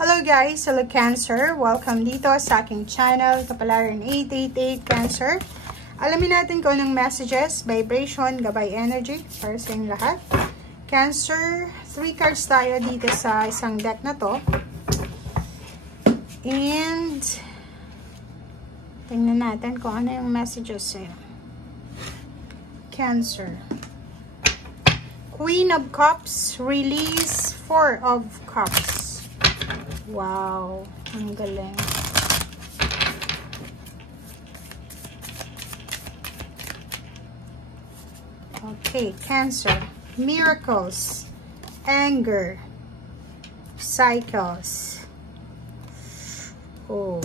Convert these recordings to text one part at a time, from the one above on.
Hello guys, hello Cancer. Welcome dito sa aking channel, Kapalaran 888 Cancer. Alamin natin kung anong messages, vibration, gabay energy para sa inyong lahat. Cancer, 3 cards tayo dito sa isang deck na to. And tingnan natin kung ano yung messages sa'yo. Cancer. Queen of Cups, release 4 of Cups. Wow, ang galing. Okay, Cancer. Miracles, anger, cycles. Oh.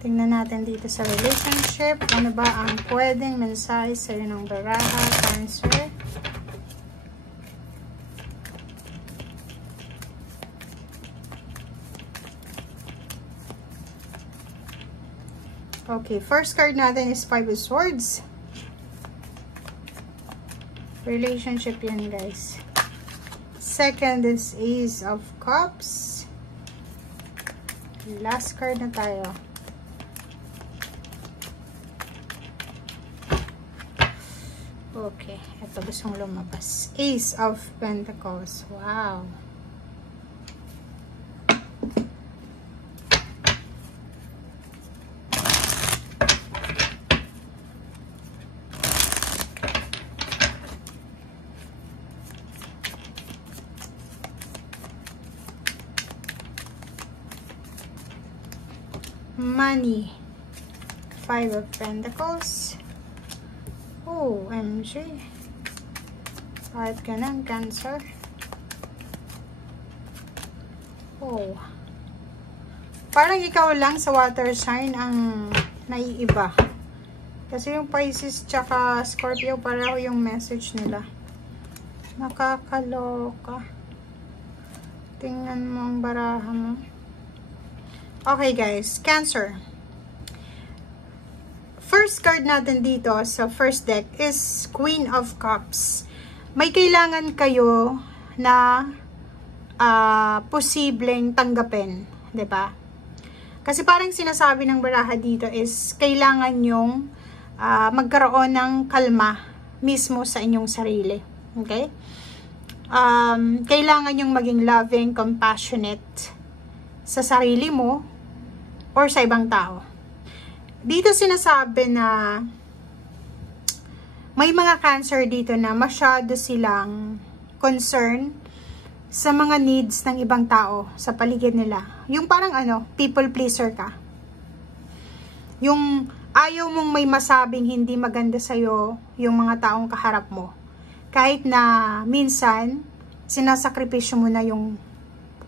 Tingnan natin dito sa relationship. Ano ba ang pwedeng mensahe sa'yo ng baraha, Cancer? Okay, first card natin is 5 of Swords. Relationship yan, guys. Second is Ace of Cups. Last card na tayo. Okay, ito gustong lumabas. Ace of Pentacles. Wow. Money, 5 of Pentacles. Oh, MG. Kahit ka ng Cancer. Oh. Parang ikaw lang sa water sign ang naiiba. Kasi yung Pisces tsaka Scorpio, pareho yung message nila. Nakakaloka. Tingnan mo ang baraha mo. Okay guys, Cancer. First card natin dito sa first deck is Queen of Cups. May kailangan kayo na posibleng tanggapin, 'di ba? Kasi parang sinasabi ng baraha dito is kailangan yung magkaroon ng kalma mismo sa inyong sarili. Okay? Kailangan yung maging loving, compassionate sa sarili mo or sa ibang tao. Dito sinasabi na may mga Cancer dito na masyado silang concern sa mga needs ng ibang tao sa paligid nila. Yung parang people pleaser ka. Yung ayaw mong may masabing hindi maganda sa'yo yung mga taong kaharap mo. Kahit na minsan, sinasakripisyo mo na yung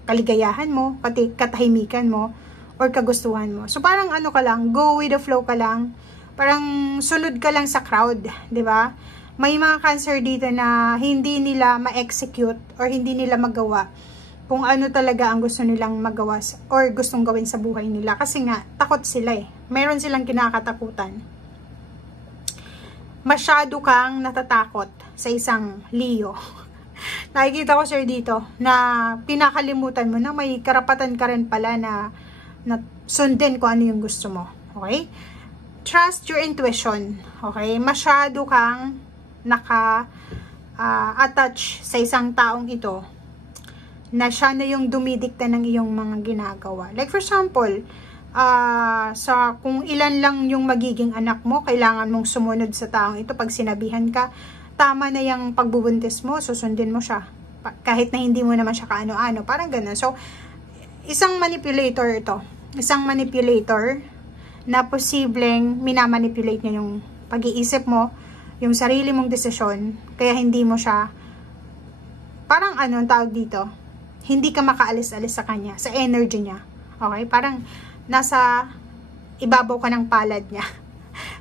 kaligayahan mo, pati katahimikan mo, or kagustuhan mo. So, parang ka lang, go with the flow ka lang. Parang sunod ka lang sa crowd, di ba? May mga Cancer dito na hindi nila ma-execute or hindi nila magawa kung ano talaga ang gusto nilang magawa or gustong gawin sa buhay nila. Kasi nga, takot sila eh. Meron silang kinakatakutan. Masyado kang natatakot sa isang Leo. Nakikita ko sir dito na pinakalimutan mo na may karapatan ka rin pala na sundin kung ano yung gusto mo. Okay? Trust your intuition. Okay? Masyado kang attach sa isang taong ito na siya na yung dumidikta ng iyong mga ginagawa. Like for example, kung ilan lang yung magiging anak mo, kailangan mong sumunod sa taong ito. Pag sinabihan ka, tama na yung pagbubuntis mo, susundin mo siya. Kahit na hindi mo naman siya kaano-ano. Parang ganun. So, isang manipulator ito. Isang manipulator na posibleng minamanipulate niya yung pag-iisip mo, yung sarili mong desisyon, kaya hindi mo siya, parang tawag dito, hindi ka makaalis-alis sa kanya, sa energy niya. Okay? Parang nasa ibabaw ka ng palad niya.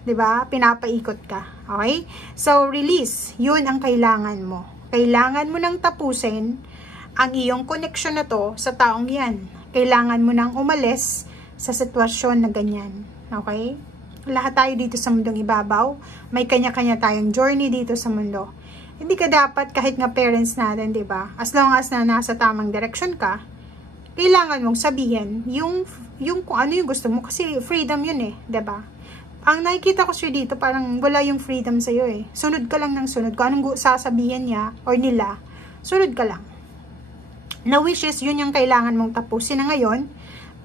'Di ba? Pinapaikot ka. Okay? So, release. Yun ang kailangan mo. Kailangan mo nang tapusin ang iyong connection na to sa taong yan. Kailangan mo nang umalis sa sitwasyon na ganyan. Okay? Lahat tayo dito sa mundong ibabaw. May kanya-kanya tayong journey dito sa mundo. Hindi ka dapat, kahit nga parents natin, di ba? As long as na nasa tamang direction ka, kailangan mong sabihin yung kung ano yung gusto mo. Kasi freedom yun eh, di ba? Ang nakikita ko siya dito, parang wala yung freedom sa'yo eh. Sunod ka lang ng sunod. Kung anong sasabihin niya or nila, sunod ka lang. Na wishes, yun yung kailangan mong tapusin na ngayon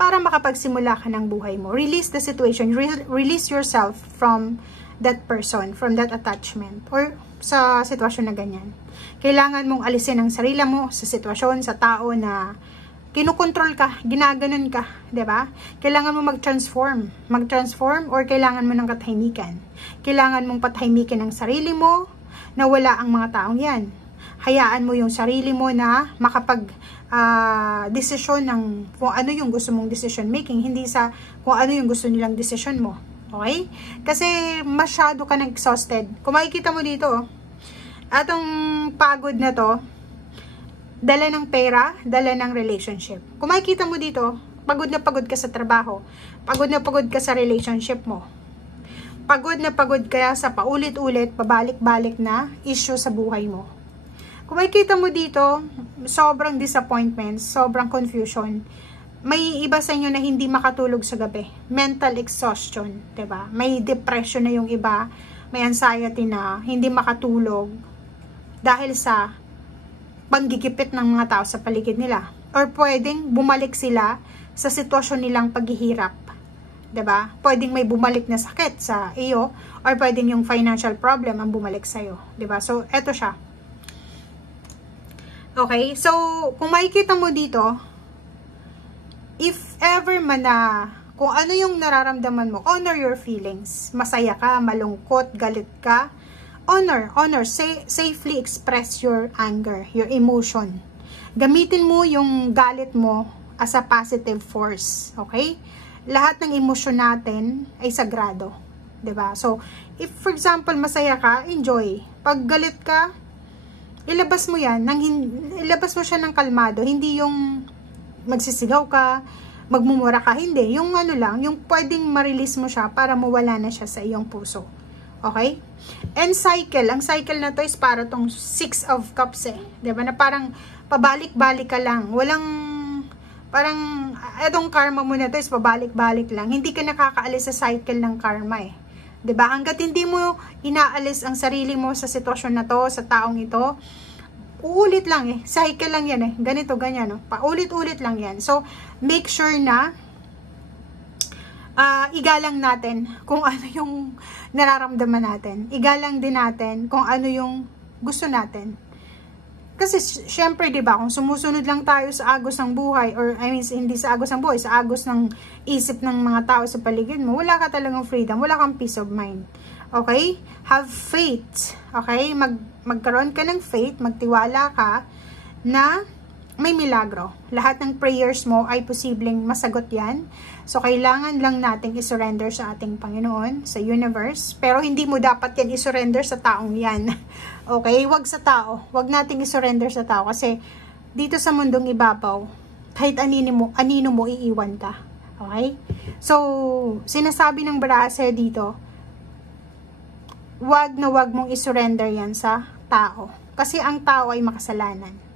para makapagsimula ka ng buhay mo. Release the situation. Release yourself from that person, from that attachment, or sa sitwasyon na ganyan. Kailangan mong alisin ang sarili mo sa sitwasyon, sa tao na kinukontrol ka, ginaganon ka, 'di ba? Kailangan mo mag-transform or kailangan mo ng katahimikan. Kailangan mong patahimikin ang sarili mo na wala ang mga taong 'yan. Hayaan mo yung sarili mo na makapag desisyon ng kung ano yung gusto mong decision making, hindi sa kung ano yung gusto nilang decision mo. Okay? Kasi masyado ka na-exhausted. Kung makikita mo dito, atong pagod na to, dala ng pera, dala ng relationship. Kung makikita mo dito, pagod na pagod ka sa trabaho, pagod na pagod ka sa relationship mo, pagod na pagod ka sa paulit-ulit, pabalik-balik na issue sa buhay mo. Kung makikita mo dito, sobrang disappointment, sobrang confusion. May iba sa inyo na hindi makatulog sa gabi. Mental exhaustion, 'di ba? May depression na yung iba, may anxiety na, hindi makatulog dahil sa panggigipit ng mga tao sa paligid nila. Or pwedeng bumalik sila sa sitwasyon nilang paghihirap. 'Di ba? Pwedeng may bumalik na sakit sa iyo or pwedeng yung financial problem ang bumalik sa iyo, 'di ba? So, eto siya. Okay? So, kung makikita mo dito, if ever man na kung ano yung nararamdaman mo, honor your feelings. Masaya ka, malungkot, galit ka, honor, safely express your anger, your emotion. Gamitin mo yung galit mo as a positive force, okay? Lahat ng emosyon natin ay sagrado, 'di ba? So, if for example masaya ka, enjoy. Pag galit ka, ilabas mo ilabas mo siya ng kalmado, hindi yung magsisigaw ka, magmumura ka, hindi. Yung ano lang, yung pwedeng ma-release mo siya para mawala na siya sa iyong puso. Okay? And cycle, ang cycle na to is para tong 6 of Cups eh. Diba? Na parang pabalik-balik ka lang. Walang, parang, etong karma mo na to is pabalik-balik lang. Hindi ka nakakaalis sa cycle ng karma eh. Diba? Hanggat hindi mo inaalis ang sarili mo sa sitwasyon na to, sa taong ito, uulit lang eh. Cycle lang yan eh. Ganito, ganyan. No? Paulit-ulit lang yan. So, make sure na igalang natin kung ano yung nararamdaman natin. Igalang din natin kung ano yung gusto natin. Kasi, syempre, diba, kung sumusunod lang tayo sa agos ng buhay, or, I mean, hindi sa agos ng buhay, sa agos ng isip ng mga tao sa paligid mo, wala ka talagang freedom, wala kang peace of mind. Okay? Have faith. Okay? Magkaroon ka ng faith, magtiwala ka na may milagro. Lahat ng prayers mo ay posibleng masagot yan. So, kailangan lang nating isurrender sa ating Panginoon, sa universe. Pero hindi mo dapat yan isurrender sa taong yan. Okay? Wag sa tao. Wag nating isurrender sa tao. Kasi dito sa mundong ibabaw, kahit anino mo iiwan ka. Okay? So, sinasabi ng Brase dito, wag na wag mong isurrender yan sa tao. Kasi ang tao ay makasalanan.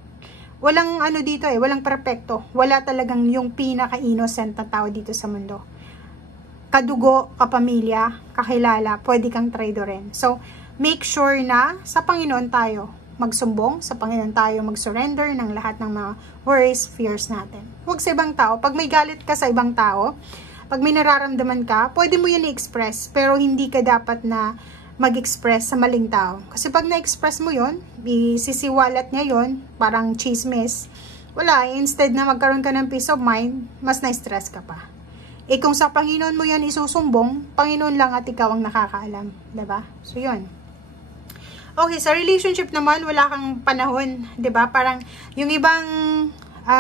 Walang ano dito eh, walang perpekto. Wala talagang yung pinaka-innocent na tao dito sa mundo. Kadugo, kapamilya, kakilala, pwede kang traidorin. So, make sure na sa Panginoon tayo magsumbong, sa Panginoon tayo mag-surrender ng lahat ng mga worries, fears natin. Huwag sa ibang tao. Pag may galit ka sa ibang tao, pag may nararamdaman ka, pwede mo yun i-express, pero hindi ka dapat na mag-express sa maling tao. Kasi pag na-express mo yun, isisiwalat niya yun, parang chismis. Wala, instead na magkaroon ka ng peace of mind, mas na-stress ka pa. Eh kung sa Panginoon mo yan isusumbong, Panginoon lang at ikaw ang nakakaalam. Diba? So yun. Okay, sa relationship naman, wala kang panahon. Diba? Parang yung ibang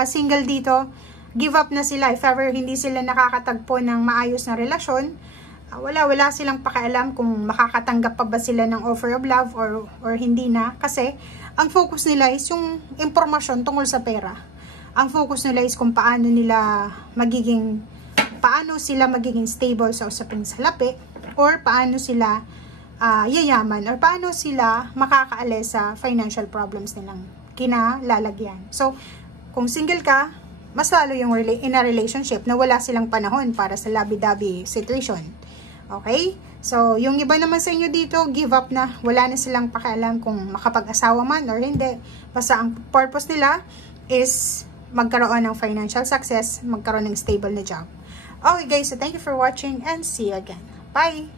single dito, give up na sila. If ever hindi sila nakakatagpo ng maayos na relasyon, wala silang pakialam kung makakatanggap pa ba sila ng offer of love or hindi na. Kasi, ang focus nila is yung impormasyon tungkol sa pera. Ang focus nila is kung paano sila magiging stable sa usaping salapi, or paano sila yayaman or paano sila makakaalis sa financial problems nilang kinalalagyan. So, kung single ka, mas lalo yung in a relationship na wala silang panahon para sa labi-dabi situation. Okay? So, yung iba naman sa inyo dito, give up na. Wala na silang pakialam kung makapag-asawa man or hindi. Basta ang purpose nila is magkaroon ng financial success, magkaroon ng stable na job. Okay guys, so thank you for watching and see you again. Bye!